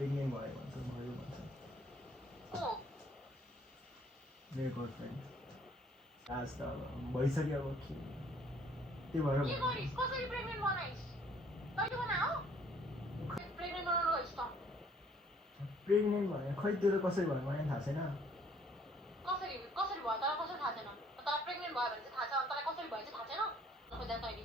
Pregnant भयो भन्छ भयो भन्छ मेरो गर्लफ्रेन्ड आज त अब भइसक्यो अब के त्यही भएर कसरी प्रेग्नेन्ट बनाइस् तैँले बनाऊ प्रेग्नेन्ट बनाउनु होस् त प्रेग्नेन्ट भने खै त्यो त कसरी भयो मलाई थाहा छैन कसरी कसरी भयो तर कसरी थाहा छैन तर प्रेग्नेन्ट भयो भने चाहिँ थाहा छ तर कसरी भयो चाहिँ थाहा छैन खोज्दा तैँले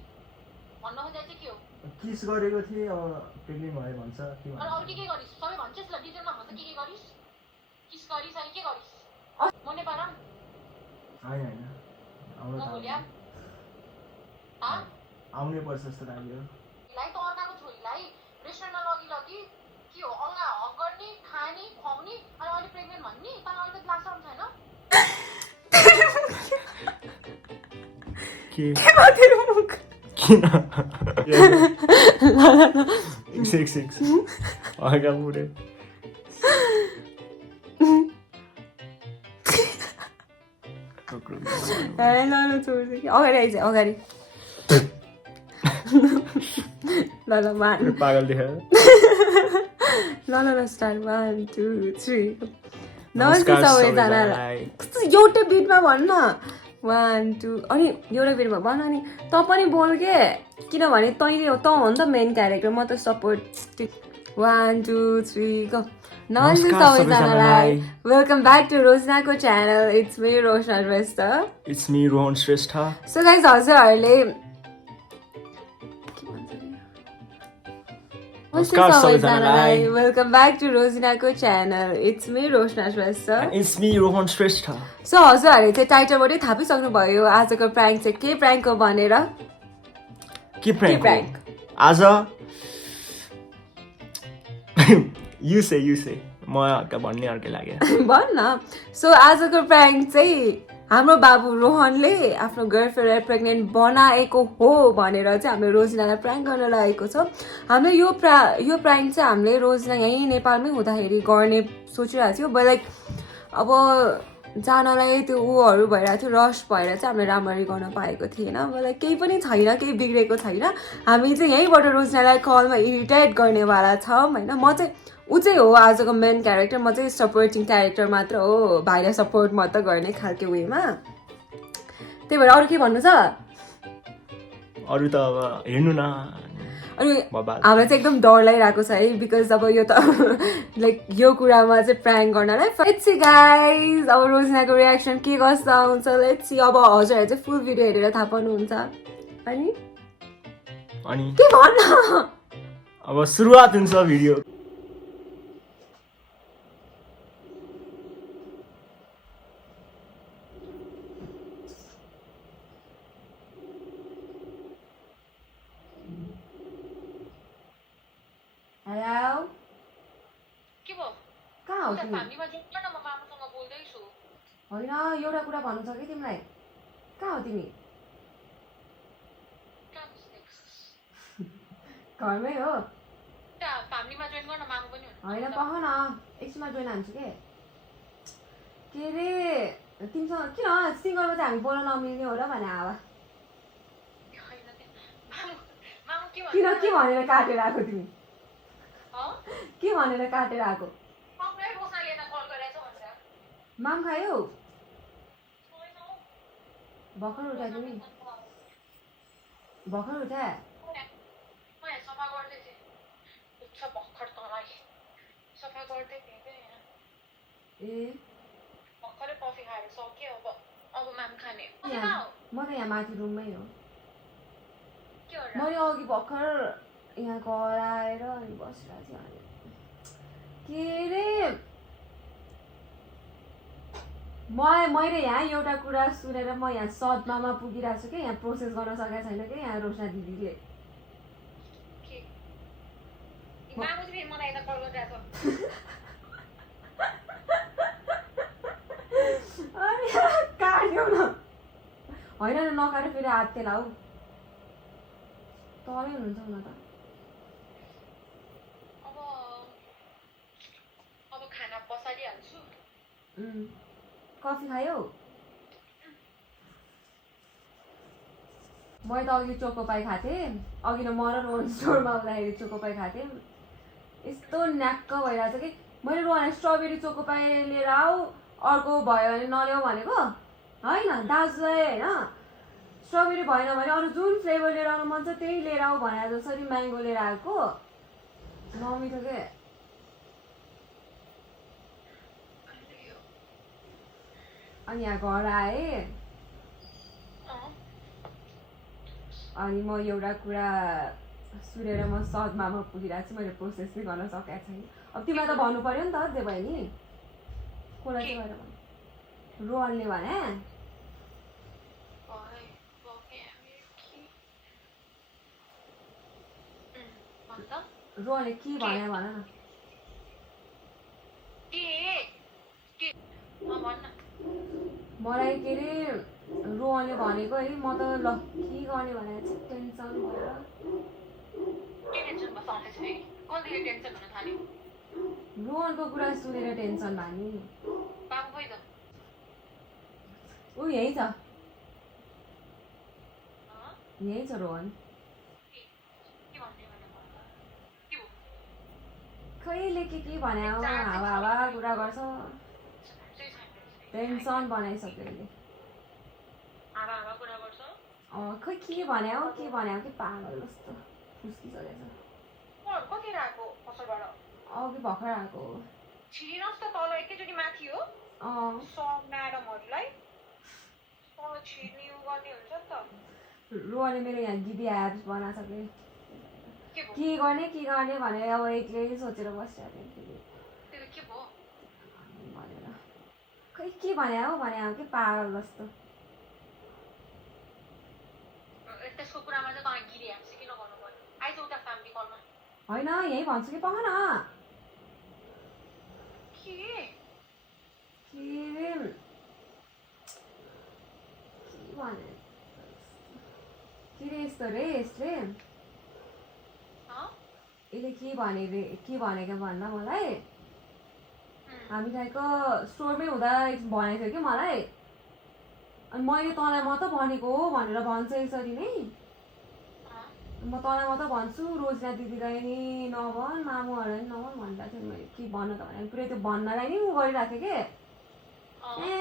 भन्न खोज्दा चाहिँ के हो किस गरेको थिएँ अब प्रेग्नेन्ट भयो भन्छ के तर अरू के गरिस् सबै भन्छस् ल डिटेलमा भन्छ के गरिस् किस गरिस् अनि के गरिस् म नेपाल होइन होइन आउनु नभोलिया आउनै पर्छ जस्तो लाग्यो लाई त अर्काको छोरीलाई रेस्टुरेन्टमा लगी के हो अङ्गा हक गर्ने खाने खुवाउने अनि अहिले प्रेग्नेन्ट भन्ने तर अहिले त लाग्छ छैन किन एक अगा पुरै अगाडि आइज अगाडि ल ल मान पागल देखायो ल स्टार्ट 1 2 3 नमस्ते सबैजनालाई कस्तो एउटै बिटमा भन्न 1 2 अनि एउटै बिटमा भन अनि त पनि बोल के किनभने तैँले हो त हो नि त मेन क्यारेक्टर म त सपोर्ट 1 2 3 गो नमस्ते सबैजनालाई वेलकम ब्याक टु रोशनाको channel it's me Roshana Shrestha it's me Rohan Shrestha so guys हजुरहरूले नमस्ते सबैजनालाई वेलकम ब्याक टु रोजिनाको channel it's me Roshana Shrestha it's me Rohan Shrestha so हजुरहरूले चाहिँ टाइटलबाटै थाहा पाइसक्नु भयो आजको प्राङ्क चाहिँ के प्राङ्क हो भनेर के प्राङ्क आज युसे म भन्ने अर्कै लाग्यो भन्न सो आजको प्राङ्क चाहिँ हाम्रो बाबु रोहनले आफ्नो गर्लफ्रेन्डलाई प्रेग्नेन्ट बनाएको हो भनेर चाहिँ हामीले रोजिनालाई प्राङ्क गर्न लागेको छ हामीले यो प्राङ्क चाहिँ हामीले रोजिना यहीँ नेपालमै हुँदाखेरि गर्ने सोचिरहेको थियो बट लाइक अब जानलाई त्यो ऊहरू भइरहेको थियो रस भएर चाहिँ हामीले राम्ररी गर्न पाएको थिएन लाइक केही पनि छैन केही बिग्रेको छैन हामी चाहिँ यहीँबाट रोजिनालाई कलमा इरिटेट गर्नेवाला छौँ होइन म चाहिँ ऊ चाहिँ हो आजको मेन क्यारेक्टर म चाहिँ सपोर्टिङ क्यारेक्टर मात्र हो भाइलाई सपोर्ट मात्र गर्ने खालको वेमा त्यही भएर अरू के भन्नु छ अरू त अब हेर्नु न अनि हामीलाई चाहिँ एकदम डर लागिरहेको छ है बिकज अब यो त लाइक यो कुरामा चाहिँ प्राङ्क गर्नलाई लेट्स सी गाइज अब रोजिनाको रियाक्सन के कस्तो आउँछ लेट्स सी अब हजुरहरू चाहिँ फुल भिडियो हेरेर थाहा पाउनुहुन्छ अनि के भन्न अब सुरुवात हुन्छ भिडियो हेलो के भयो कहाँ हो तिमी फ्यामिलीमा जाउँ न म मामुसँग बोल्दैछु होइन एउटा कुरा भन्नु छ कि तिमीलाई कहाँ हो तिमी घरमै हो फ्यामिलीमा जोइन गर्न मामु पनि होइन पख न एकछिनमा जोइन हान्छु के अरे तिमीसँग किन सिङ्गलमा चाहिँ हामी बोल्न नमिल्ने हो र भने आवा किन के भनेर काटेर आएको तिमी के भनेर काटेर आएको माम खायो भर्खर उठा तिमी भर्खर उठा ए म त यहाँ माथि रुममै हो मैले अघि भर्खर यहाँ कराएर अनि बसिरहेको थिएँ के अरे मैले यहाँ एउटा कुरा सुनेर म यहाँ सदमामा पुगिरहेको छु कि यहाँ प्रोसेस गर्न सकेको छैन कि यहाँ रोशना दिदीले काट्यो न होइन नकाटेर फेरि हात तेल हौ तलै हुनुहुन्छ हुन त अब खाना पसारिहाल्छु कफी खायो मैले त अघि चोको पाई खाएको थिएँ अघि न म र रोहन स्टोरमा आउँदाखेरि चोको पाई खाएको थिएँ यस्तो न्याक्क भइरहेछ कि मैले रोहनलाई स्ट्रबेरी चोको पाए लिएर आऊ अर्को भयो भने नल्याऊ भनेको होइन दाजुलाई होइन स्ट्रबेरी भएन भने अरू जुन फ्लेभर लिएर आउनु मन छ त्यही लिएर आऊ भने जसरी म्याङ्गो लिएर आएको नमिठो के अनि यहाँ घर आएँ अनि म एउटा कुरा सुनेर म सदमामा पुगिरहेको छु मैले प्रोसेस नै गर्न सकेको छैन अब तिमीलाई त भन्नु पर्यो नि त जे भयो नि कसलाई चाहिँ गएर भने रोहनले भने रोहनले के भने भन न मलाई के अरे रोहनले भनेको है म त ल के गर्ने भनेर चाहिँ टेन्सन भएर रोहनको कुरा सुनेर टेन्सन भयो नि ऊ यही छ यही छ रोहन कहिले के भने हावा हावा कुरा गर्छ टेन्सन बनाइसक्यो अहिले खै के भने हो कि पागल जस्तो फुस्किसकेछ अघि भर्खर आएको रोहनले मेरो यहाँ दिदी एप्स बनाएको छ के गर्ने भनेर अब एक्लै सोचेर बसिरहेको भनेर खै के भने हो कि पागल जस्तो होइन यही भन्छु कि पाउन के रे यस्तो रे यसले के भनेको भन्दा मलाई हामी दाइको स्टोरमै हुँदा भनेको थियो कि मलाई अनि मैले तँलाई मात्र भनेको हो भनेर भन्छ यसरी नै म तँलाई मात्र भन्छु रोजना दिदीलाई नि नभन मामुहरूलाई नि नभन भन्दा थियो मैले के भन्नु त भने पुरै त्यो भन्नलाई नि उ गरिरहेको थियो कि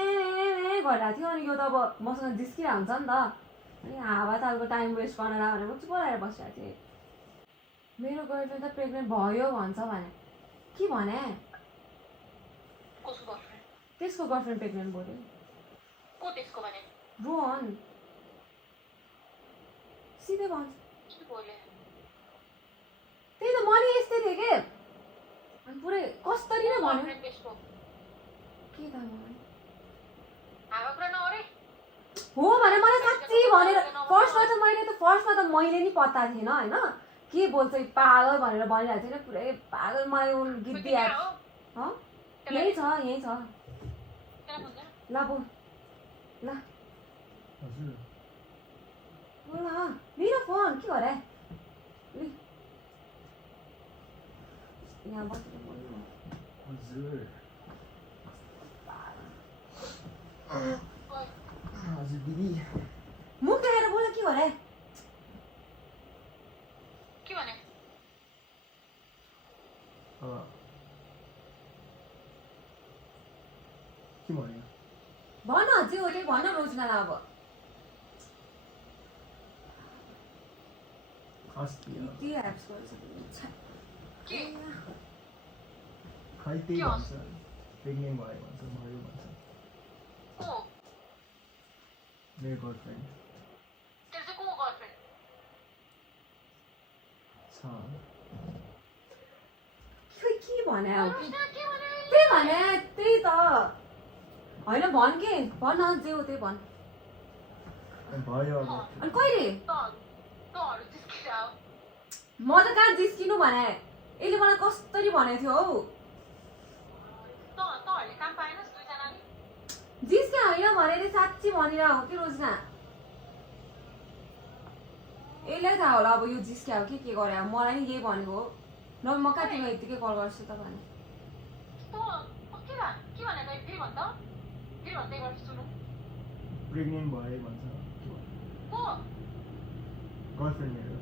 गरिरहेको थियो अनि यो त अब मसँग जिस्किरहेको हुन्छ नि त अनि हावा तालको टाइम वेस्ट गर्न भनेर म चुप लगाएर बसिरहेको थिएँ मेरो गर्लफ्रेन्ड त प्रेग्नेन्ट भयो भन्छ भने के भने त्यसको गर्लफ्रेन्ड प्रेग्नेन्ट भयो रोहन सिधै भन्छ त्यही त मैले यस्तै थिएँ कि अनि पुरै कसरी नै भन्यो के थाहा हो भने मलाई साँच्ची भनेर फर्स्टमा त मैले नि पत्ता थिएन होइन के बोल्छ पागल भनेर भनिरहेको थिएन पुरै पागल मलाई गिद्दी आएको यही छ ल बोल ल बोल मेरो फोन के गरे यहाँ बसेर बोल्नु हजुर दिदी मुख देखाएर बोल के गरे के भन्यो भन जे हो त्यही भन रोजनालाई अब के एप्स गरिसक्नु खै त्यही भन्छ प्रेग्नेन्ट भयो भन्छ मेरो गर्लफ्रेन्ड छ के भने त्यही भने त्यही त होइन भन के भन जे हो त्यही भन भयो अनि कहिले म त कहाँ जिस्किनु भने यसले मलाई कसरी भनेको थियो हौ जिस्क्या होइन भनेर साँच्ची भनिरहेको हो कि रोजना यसलाई थाहा होला अब यो जिस्क्या हो कि के गरे मलाई नि यही भनेको हो न म कहाँ तिमीलाई यत्तिकै कल गर्छु त भने प्रेग्नेन्ट भयो भन्छ गर्लफ्रेन्ड मेरो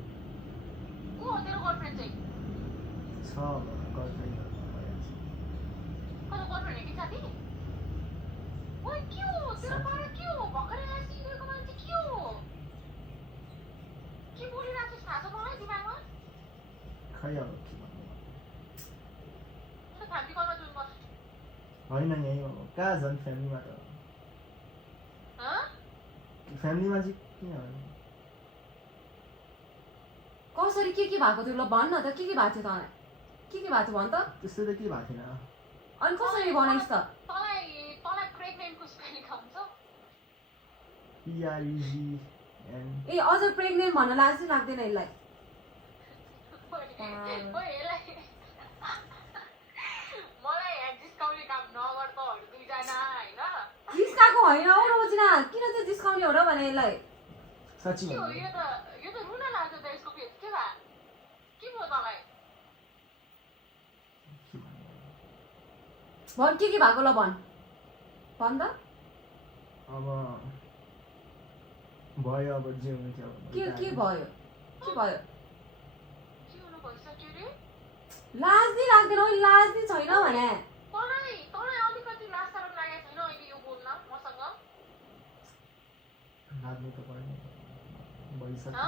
छ गर्लफ्रेन्डहरू भइहाल्छ। कता गर्नु कि साथी ओइ के हो तेरो पारा के हो भर्खरै आएर सिनेको मान्छे के हो के बोलिरहेको छस् थाहा छ मलाई दिमागमा खै अब के भन्नु फ्यामिली कलमा जुन गर्छ होइन यहीँ अब कहाँ झन् फ्यामिलीमा त फ्यामिलीमा चाहिँ किन भन्नु कसरी के भएको थियो ल भन्न त के भएको थियो तँलाई के भएको थियो भन् त त्यस्तो त के भएको थिएन। अनि कसरी बनाइस् त तँलाई प्रेग्नेन्टको स्पेलिङ आउँछ PREGN ए अझ प्रेग्नेन्ट भन्न लाज चाहिँ लाग्दैन यसलाई मलाई डिस्काउने काम नगर त अरू दुईजना होइन जिस्काएको होइन हौ रोजिना किन चाहिँ जिस्काउने हो र भने यसलाई साँच्ची के हो भन्नु यो त रुन लाग्छ त यसको फेस के भए के भयो तँलाई के भन्नु भन् के भएको ल भन् भन् त अब भयो अब जे हुनु थियो अब के भयो के भयो के हुनु भइसक्यो रे लाज नि लाग्दैन हो लाज नि छैन भने तँलाई अलिकति लाज साह्रो लागेको छैन अहिले यो बोल्न मसँग लाग्नु त पर्ने भइसक्यो।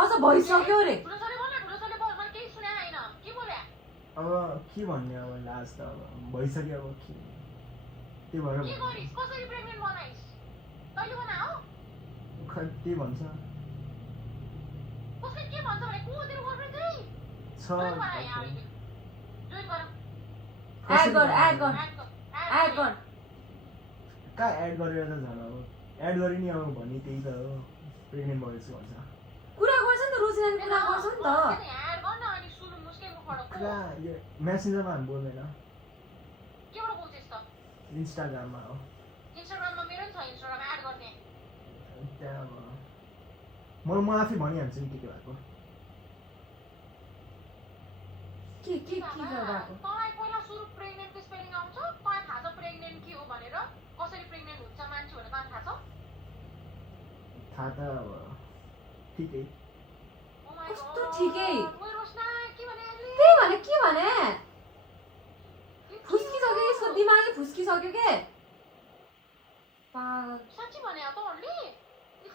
अझ भइसक्यो रे ठुलोसले बोल मैले केही सुने होइन के बोले अब के भन्ने अब लाज त अब भइसक्यो अब के त्यही भएर के गरिस् कसरी प्रेग्नेन्ट बनाइस् तैँले बनाऊ खै त्यही भन्छ कसले के भन्छ भने को तेरो गर्लफ्रेन्ड चाहिँ छ जोइन गर यहाँ अहिले जोइन गर एड गर एड गर कहाँ एड गरेर त झन् अब एड गरे नि अब भने त्यही त हो प्रेग्नेन्ट भएपछि भन्छ कुरा गर्छ नि त रोजिनाले कुरा गर्छ नि त एड गर्न अनि सुरु मुस्कै मुखबाट कहाँ यो मेसेन्जरमा हामी बोल्दैन केबाट बोल्छस् त इन्स्टाग्राममा हो इन्स्टाग्राममा मेरो नि छ इन्स्टाग्राम एड गर्ने त्यहाँ अब म आफै भनिहाल्छु नि के भएको के भएको तँलाई पहिला सुरु प्रेग्नेन्टको स्पेलिङ आउँछ तँलाई थाहा छ प्रेग्नेन्ट के हो भनेर कसरी प्रेग्नेन्ट हुन्छ मान्छे भनेर तँलाई थाहा छ थाहा त अब ठिकै कस्तो ठिकै ओइ रोशना के भने अहिले त्यही भने के भने फुस्किसक्यो यसको दिमागै फुस्किसक्यो के साँच्ची भने तँहरूले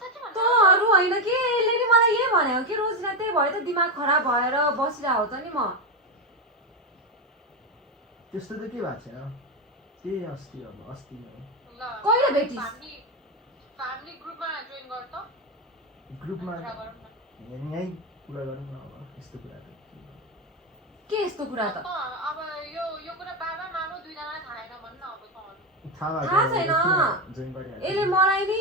साँच्ची भने तँहरू होइन कि यसले नि मलाई यही भनेको कि रोजिना त्यही भएर त दिमाग खराब भएर बसिरहेको हो त नि म त्यस्तो त के भएको छैन त्यही अस्ति अब अस्ति नै कहिले भेटिस् फ्यामिली ग्रुपमा जोइन गर त ग्रुपमा कुरा गरौँ न यहीँ कुरा गरौँ न अब यस्तो कुरा त के यस्तो कुरा त अब यो कुरा बाबा मामा दुईजनालाई थाहा छैन भन्न अब तँहरू थाहा छैन जोइन गरिहाल्छ यसले मलाई नि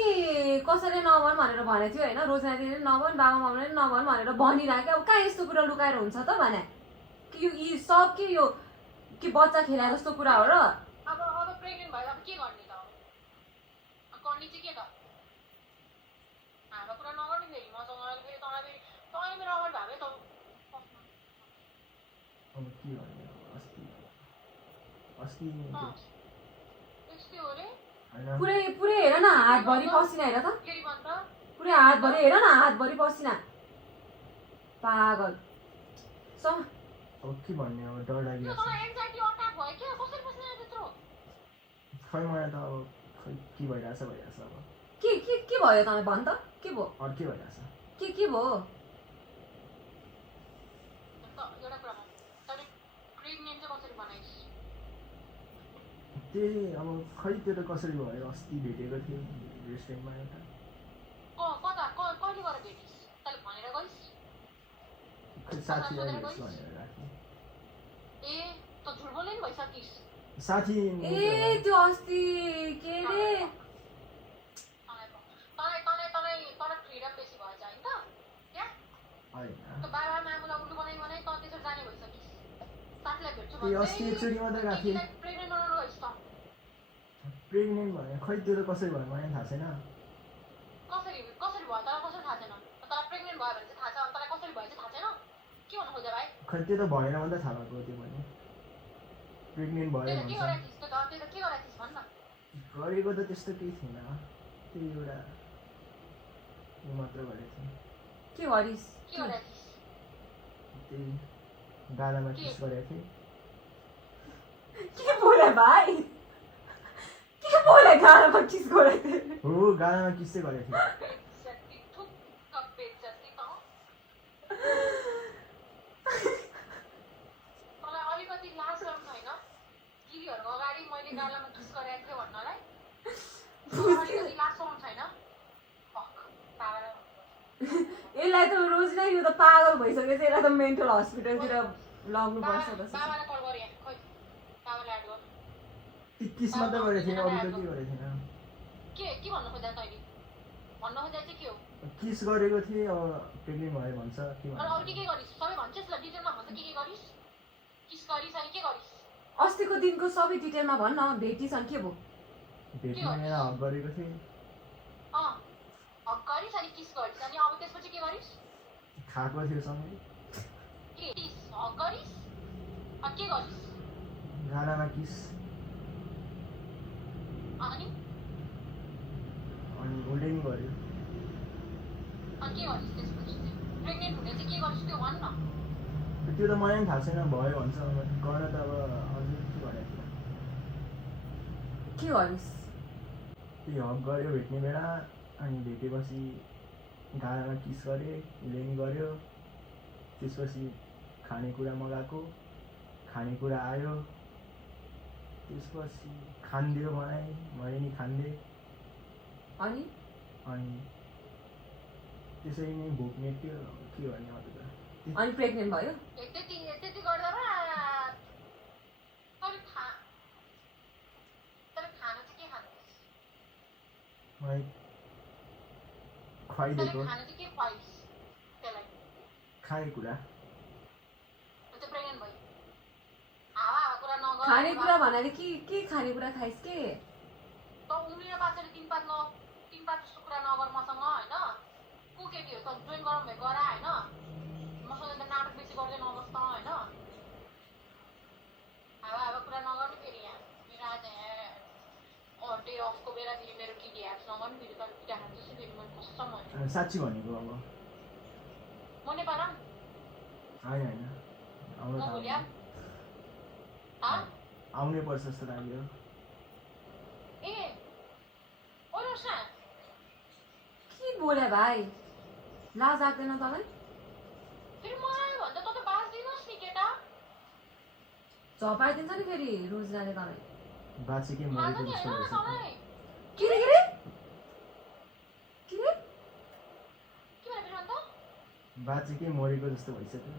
कसैले नभन् भनेर भनेको थियो होइन रोजना दिदीले नभन् बाबा मामाले नि नभन् भनेर भनिरहेको अब कहाँ यस्तो कुरा लुकाएर हुन्छ त भने कि यो यी सब के बच्चा खेला जस्तो कुरा हो र अब प्रेग्नेन्ट भएर अब के गर्ने त अब गर्ने चाहिँ के त हाम्रो कुरा नगर्ने फेरि मसँग फेरि तँलाई मेरो अगाडि भए त अब के गर्ने अस्ति त्यस्तै हो रे पुरै हेर न हातभरि पसिना हेर त फेरि भन्छ पुरै हातभरि हेर न हातभरि पसिना पागल अब के भन्ने अब डर लागिरहेको छ तँलाई एन्जाइटी अट्याक भयो के कसरी बस्ने त्यत्रो खै मलाई त अब खै के भइरहेछ अब के भयो तँलाई भन् त के भयो अर्कै भइरहेछ के भयो एउटा कुरा तैँले प्रेग्नेन्ट चाहिँ कसरी बनाइस् त्यही अब खै त्यो त कसरी भयो अस्ति भेटेको थियो रेस्टुरेन्टमा एउटा कता कहिले गएर भेटिस् तैँले भनेर गइस् खै साथीलाई भेट्छु भनेर राखेँ ए त झुट बोल्ने नि भइसकिस् साथी ए त्यो अस्ति के रे तँलाई फ्रिडम बेसी भएछ होइन त क्या होइन त बाबा मामुलाई उल्लु बनाइ त त्यसरी जाने भइसकिस् साथीलाई भेट्छु ए अस्ति एकचोटि मात्रै राखेँ प्रेग्नेन्ट बनाउनु गइस् त प्रेग्नेन्ट भने खै त्यो त कसरी भयो मलाई थाहा छैन कसरी भयो तँलाई कसरी थाहा छैन तँलाई प्रेग्नेन्ट भयो भने चाहिँ थाहा छ तँलाई कसरी भयो चाहिँ थाहा छैन के भन्नु खोज्यो भाइ खै त्यो त भएन भने त थाहा भएको त्यो भने प्रेग्नेन्ट भयो के भन्छ गरेको थिइस् त के गरेको थिइस् भन्न गरेको त त्यस्तो केही थिएन त्यही एउटा यो मात्र गरेको थिएँ के गरिस् के गरेको थिइस् त्यही गालामा किस गरेको थिएँ के बोले भाइ के बोले गालामा किस गरेको थिएँ हो गालामा किस चाहिँ गरेको थिएँ बेइज्जती, थुक्क बेइज्जती त। मलाई अलिकति लाज शरम छैन दिदीहरूको अगाडि मैले गालामा किस गरेको थिएँ भन्नलाई? अलिकति लाज शरम छैन? फक, पागल। यसलाई त रोजिना यो त पागल भइसकेछ यसलाई त मेन्टल हस्पिटलतिर लग्नु पर्छ जस्तो छ। बाबालाई कल गरेँ खोइ बाबालाई एड गर। किस मात्रै गरेको थिएँ अरू त के गरेको थिएन के भन्न खोजेको तैँले? भन्न खोजेको चाहिँ के हो? किस गरेको थिएँ अब प्रेग्नेन्ट भयो भन्छ के अनि भन्छ अरू के गरिस्? सबै भन्छस् ल डिटेलमा भन्छ के गरिस्? किस गरिस् अनि के गरिस्? अस्तिको दिनको सबै डिटेलमा भन्न भेटिस् अनि के भयो भेट्नु यहाँ हक गरेको थिएँ हक गरिस् अनि किस गरिस् अनि अब त्यसपछि के गरिस्? खाएको थियो सँगै के किस हक गरिस् अनि के गरिस्? गालामा किस अनि अनि उल्टै नि गऱ्यो अनि के गरिस् त्यसपछि चाहिँ? प्रेग्नेन्ट हुने चाहिँ के गरिस् त्यो भन् न। त्यो त मलाई पनि थाहा छैन भयो भन्छ अब गर्न त अब अझै के भनेको के गरिस् त्यही हक गऱ्यो भेट्ने बेला अनि भेटेपछि गालामा किस गरेँ उसले नि गऱ्यो त्यसपछि खानेकुरा मगाएको खानेकुरा आयो त्यसपछि खानिदियो मलाई मैले नि खानिदिएँ अनि अनि त्यसरी नै भोक मेट्यो के गर्ने अरू त अनि प्रेग्नेन्ट भयो त्यति त्यति गर्दा र तर खाना चाहिँ के खान्छस्? मलाई खुवाइदिएको खाना चाहिँ के खुवाइस् त्यसलाई? खानेकुरा त्यो प्रेग्नेन्ट भयो हावा कुरा नगर। खानेकुरा भन्नाले के खानेकुरा खाइस् के त उम्रिएर बाँचेर तिन पात जस्तो कुरा नगर मसँग होइन। को केटी हो त जोइन गरौँ भए गर होइन। मसँग त नाटक बेसी गर्दै नबस् त होइन। हावा कुरा नगर्नु फेरि यहाँ मेरो आज डे अफको बेलाखेरि मेरो किडी ह्याप्स नगर्नु फेरि त पिटा खाँदैछु फेरि मैले कसम भने साँच्ची भनेको अब म नेपाल होइन होइन आउनु त भोलि आउनै पर्छ जस्तो लाग्यो ए ओ रोशना के बोले भाइ लाज लाग्दैन तँलाई फेरि मलाई भन्छ त बाँच्दिनस् नि केटा। झपाइदिन्छ नि फेरि रोजिनाले तँलाई बाँचेकै मान्छ मरेको नि जस्तो होइन रहेछ तँलाई के रे के भने फेरि अन्त बाँचेकै मरेको जस्तो भइसक्यो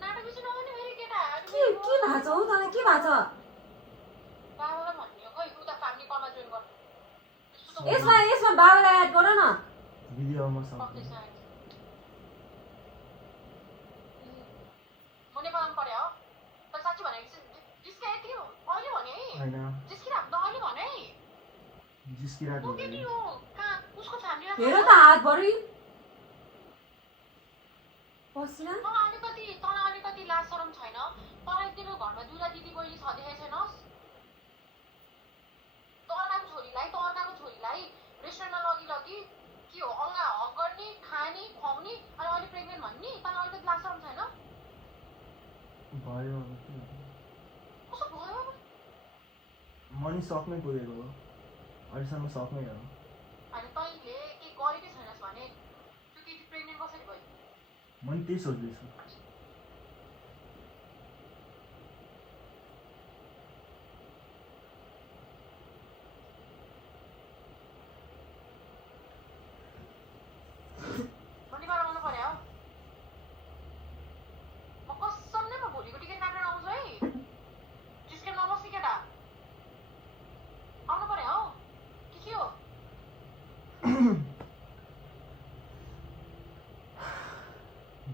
नाटक बेसी नगर्ने फेरि केटा। के भएको छ हौ तँलाई के भएको छ बाबालाई भन्ने हो खै उता फ्यामिली कलमा जोइन गर। त्यस्तो त यसमा बाबालाई एड गर न भिडियो मसँग सक्दैछ। म नेपालमा पढेँ हो तर साँच्ची भनेको जिस्काएको थियो अहिले भने है होइन जिस्किरहेको त अहिले भने है जिस्किरहेको ऊ केटी हो कहाँ उसको फ्यामिलीमा हेर त हातभरि पसिना तँलाई अलिकति लाज शरम छैन? तँलाई तेरो घरमा दुईवटा दिदी बहिनी छ देखेको छैनस्? त अर्काको छोरीलाई रेस्टुरेन्टमा लगी के हो अल्ला हक गर्ने खाने खुवाउने अनि अहिले प्रेग्नेन्ट भन्ने तँलाई अलिकति लाज शरम छैन? भयो अब के गर्ने? कस्तो भयो? म नि सक्नै पुगेको हो अहिलेसम्म सक्नै हो अनि तैँले केही गरेकै छैनस् भने त्यो केटी प्रेग्नेन्ट कसरी भयो? म नि त्यही सोच्दैछु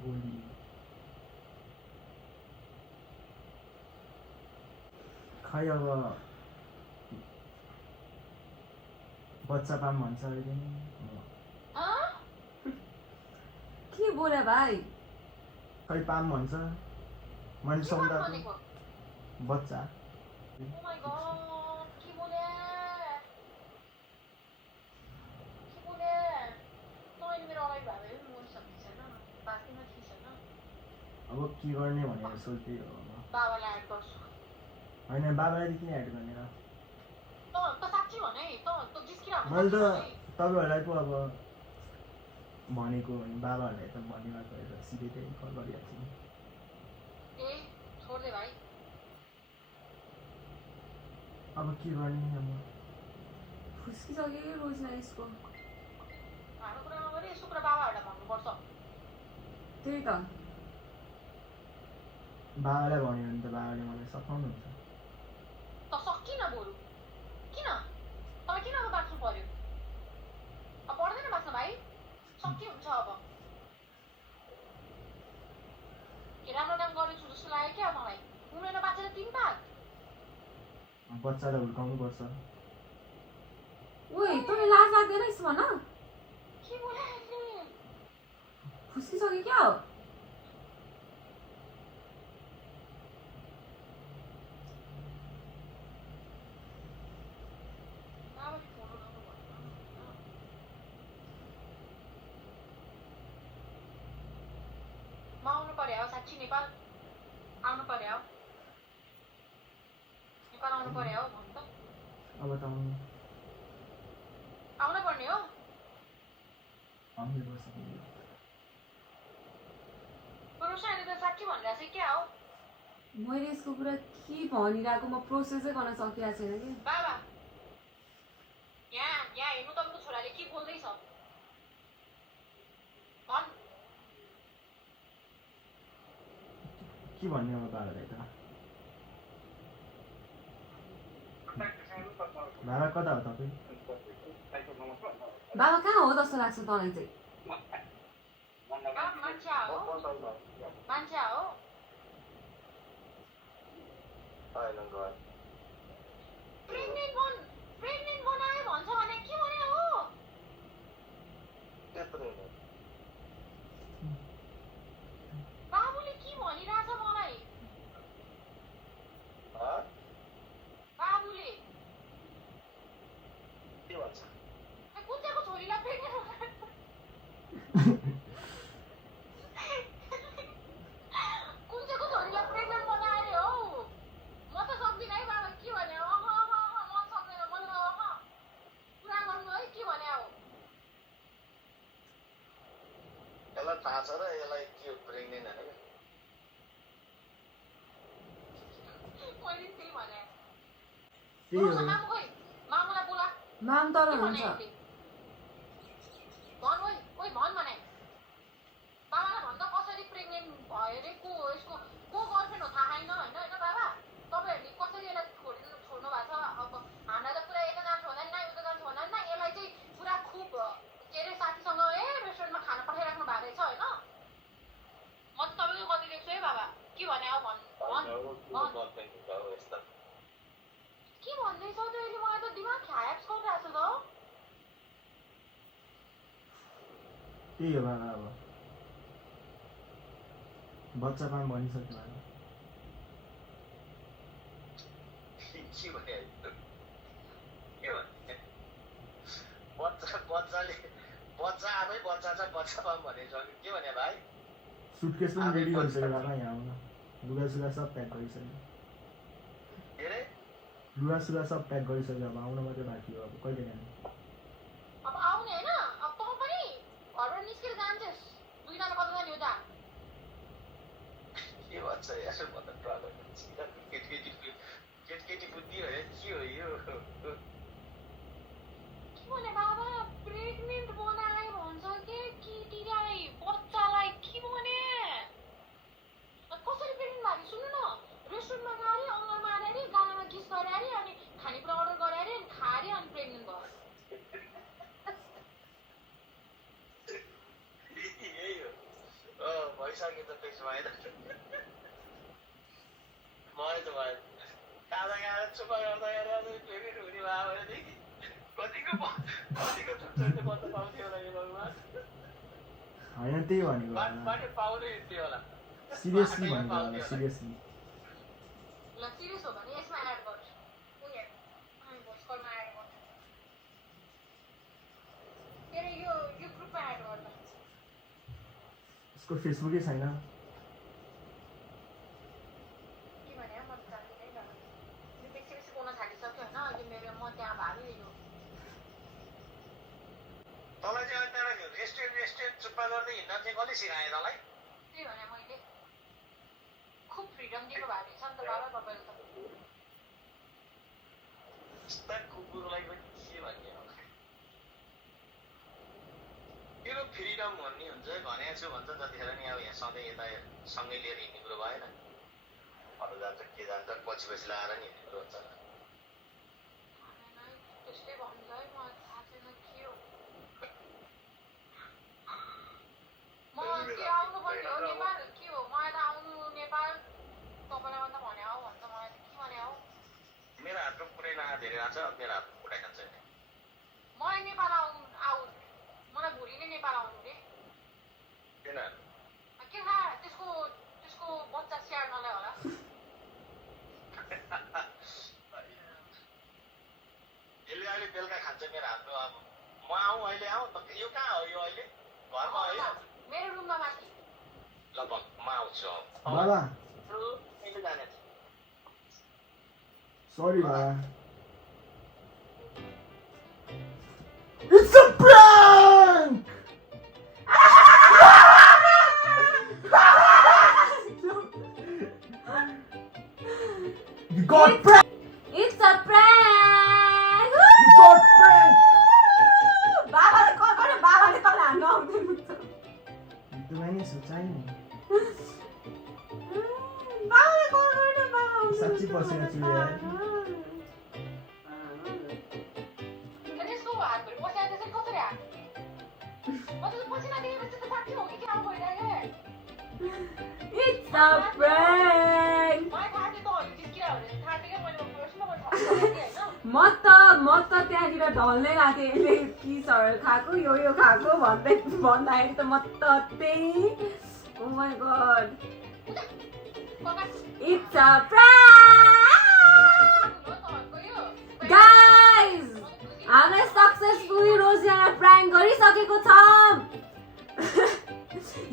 भोलि खै अब बच्चा पाम भन्छ अहिले नि के बोले भाइ खै पाम भन्छ मान्छे समुदाय बच्चा अब अब के गर्ने भनेर सोच्दै हो अब बाबालाई एड गर्छु होइन बाबालाई किन एड गर्ने र त साँच्ची भने त जिस्किरहेको मैले त छ तपाईँहरूलाई पो अब भनेको होइन बाबाहरूलाई त भनिरहेको भएर सिधै त्यही कल गरिहाल्छु नि ए छोड्दे भाइ अब के गर्ने अब फुस्किसक्यो कि रोजना यसको हाम्रो कुरा नगरी यसो कुरा बाबाहरूलाई भन्नुपर्छ त्यही त बाबालाई भन्यो भने त बाबाले मलाई सघाउनुहुन्छ त सकिन बरु किन तपाईँ किन अब बाँच्नु पर्यो अब पर्दैन बाँच्न भाइ सक्के हुन्छ अब के राम्रो काम गरेछु जस्तो लाग्यो क्या मलाई उमेरमा बाँचेर 3 पात बच्चालाई हुर्काउनुपर्छ ओइ तँलाई लाज लाग्दैन यसो भन के बोलायो फुस्किसक्यो क्या हो बाबाले फोन उठाउनु भएन म आउनु पर्यो हो साँच्ची नेपाल आउनु पर्यो हो नेपाल आउनु पर्यो हो भन् त अब त आउनु आउनु पर्ने हो आउनै पर्छ रोसाले त साँच्ची भनिरहेको छ क्या हो मैले यसको कुरा के भनिरहेको म प्रोसेसै गर्न सकिरहेको छैन कि बाबा यहाँ हेर्नु तपाईँको छोराले के बोल्दैछ भन् के भन्ने अब बाबालाई त बाबा कता हो तपाईँ बाबा कहाँ हो जस्तो लाग्छ तँलाई चाहिँ मान्छे हो मान्छे हो प्रेग्नेन्ट बनायो भन्छ भने के भने हो बाबुले के भनिरहेछ मलाई बाबुले कुन चाहिँको छोरीलाई प्रेग्नेन्ट कुन चाहिँको छोरीलाई प्रेग्नेन्ट बनाएर हो म त सक्दिनँ है बाबा के भने म सक्दैन मैले कुरा गर्नु है के भने हो यसलाई थाहा छ र यसलाई के प्रेग्नेन्ट होइन मैले त्यही भने त्यही हो मामु खोइ मामुलाई बोला माम तर के भने हुन्छ यसले? भन् ओइ भन् भने बाबालाई भन्दा कसरी प्रेग्नेन्ट भयो अरे को यसको को गर्लफ्रेन्ड हो थाहा छैन होइन होइन बाबा तपाईँहरूले कसरी यसलाई छोड्नु भएको छ अब हामीलाई त पुरा यता जान्छ होला नि ना उता जान्छ होला नि ना यसलाई चाहिँ पुरा खुब के अरे साथीसँग रेस्टुरेन्टमा खाना पठाइराख्नु भएको रहेछ होइन म त तपाईँको कति देख्छु है बाबा के भने अब भन् के भन्दैछ त यसले मलाई त दिमाग ख्याप्स गरिरहेको छ त त्यही हो बाबा अब बच्चा पाम भनिसक्यो बाबा के भने बच्चा आफै बच्चा छ बच्चा पाऊँ भनेछ के भने भाइ सुटकेस पनि रेडी गरिसक्यो बाबा यहाँ आउन लुगासुगा सब प्याक गरिसक्यो के अरे लुगासुगा सब प्याक गरिसक्यो अब आउन मात्रै बाँकी हो अब कहिले जाने अब आउने होइन अब तँ पनि घरबाट निस्केर जान्छस् दुईजना कता जाने हो त के भन्छ यार म त डर केटी बुद्धि हो के हो यो के भने बाबा प्रेग्नेन्ट बनाए भन्छ के केटीलाई बच्चालाई के भने कसरी प्रेग्नेन्ट भयो सुन्नु न रेस्टुरेन्टमा गयो अरे अङ्गनमा आएर अरे गानामा किस गरे अरे अनि खानेकुरा अर्डर गरे अरे अनि खाए अरे अनि प्रेग्नेन्ट भयो यही हो भइसक्यो त त्यसमा होइन मैले त भयो खाँदा खाएर चुपा गर्दा गर्दा प्रेग्नेन्ट हुने भयो भनेदेखि कतिको छुट्टै बच्चा पाउँथ्यो होला यो भगवान् होइन त्यही भनेको बाटो पाउनै हुन्थ्यो होला सिरियसली भनेको बाबा सिरियसली ल सिरियस हो भने यसमा एड गर्छु उयो भोइस कलमा एड गर्छु के अरे यो ग्रुपमा एड गर्दा उसको फेसबुकै छैन स्टेट चुप्पा गर्दै हिँड्न चाहिँ कसले सिकाएँ तँलाई? त्यही भने मैले खुब फ्रिडम दिएको भएको छ नि त बाबा तपाईँले त यस्ता कुकुरलाई पनि के भन्ने हो? तेरो फ्रिडम भन्ने हुन्छ भनेको छु भन्छ जतिखेर नि अब यहाँ सधैँ यता सँगै लिएर हिँड्ने कुरो भएन। अरू जान्छ के जान्छ पछि पछि लगाएर नि हिँड्ने कुरो हुन्छ। त्यस्तै भन्छ है मलाई थाहा छैन के हो म के आउनु पर्ने हो नेपाल के हो मलाई त आउनु नेपाल तपाईँलाई मात्र भने हो भन्छ मलाई त के भने हो मेरो हातमा पुरै नआएको धेरै आएको छ मेरो हात उठाइ खान्छ नि। मलाई नेपाल आउनु मलाई भोलि नै नेपाल आउनु रे किन? के थाहा त्यसको बच्चा स्याहार्नलाई होला यसले अहिले बेलुका खान्छ मेरो हातमा। अब म आउँ अहिले आउँ त यो कहाँ हो यो अहिले घरमा होइन? मेरो रुममा माथि ल म आउँछु। बाबा कहिले जाने? सरी बाबा It's a prank! You got pranked! It's a prank! You got pranked! बाबाले कल गर्यो बाबाले तल हान्न आउँदैन तो मैंने सोचा ही नहीं बाबाले कल गर्यो बाबा साँच्ची पसेको छु यार अनि यसको हातभरि पस्याएर त्यसरी कसरी हात म त पसिना देखेपछि त साँच्ची हो कि क्या हो भइरहेको It's a prank! मलाई थाहा थियो त जिस्किरा भनेर थाहा थियो क्या मैले प्रश्न मैले थाहा होइन म त त्यहाँनिर ढल्नै गएको थिएँ यसले किसहरू खाएको यो खाएको भन्दाखेरि त म त त्यही Oh my god It's a prank! Guys! हामीले सक्सेसफुली रोजिनालाई प्राङ्क गरिसकेको छौँ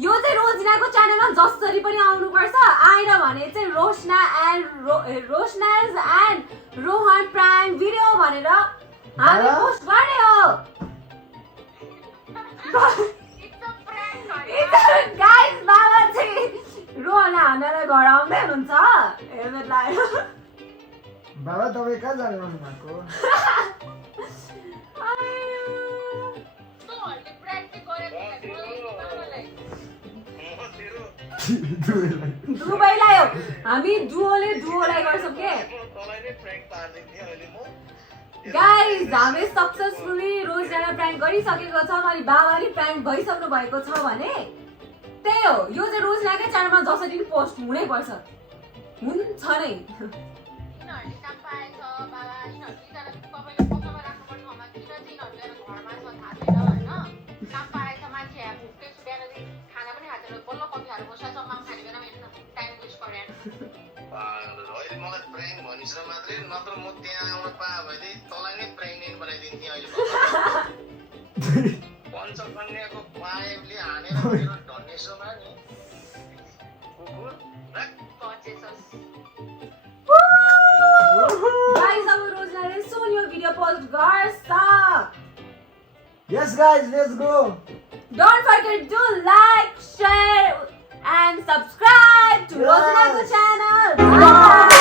यो चाहिँ रोजिनाको च्यानलमा जसरी पनि आउनुपर्छ आएर भने चाहिँ Roshna and Rohan prank video भनेर हामी पोस्ट गर्ने हो गाइस बाबा चाहिँ रोहनलाई हान्नलाई घर आउँदै हुनुहुन्छ हेलमेट लगाएर बाबा तपाईँ कहाँ जानु भएको दुबईलाई हो हामी डुओलाई गर्छौँ के गाइस हामी सक्सेसफुली रोजिनालाई प्राङ्क गरिसकेको छौँ अनि बाबाले प्राङ्क भइसक्नु भएको छ भने त्यही हो यो चाहिँ रोजिनाकै च्यानलमा जसरी पनि पोस्ट हुनै पर्छ हुन्छ नै यिनीहरूले काम पाएछ बाबा यिनीहरूले तपाईँले पसलमा राख्नुपर्ने ठाउँमा किन चाहिँ यिनीहरू गएर घरमा छ थाहा छैन होइन काम पाएछ मान्छे भुक्कै छु बिहानदेखि खाना पनि खाँदैन बल्ल कफी खाएर बसेर सम्म खाने बेलामा हेर्नु न टाइम वेस्ट गरेर अहिले मलाई प्र्याङ्क भनिस् मात्रै नत्र म त्यहाँ आउन पाएँ भने तँलाई नै प्रेग्नेन्ट बनाइदिन्थेँ अहिले पञ्चकन्याको पाइपले हानेर मेरो ढन्नेसोमा नि कुकुर गाइस अब रोजिनाले सुन यो भिडियो पोस्ट गर्छ Yes guys, let's go! Don't forget to like, share and subscribe to Rosina's channel. Bye!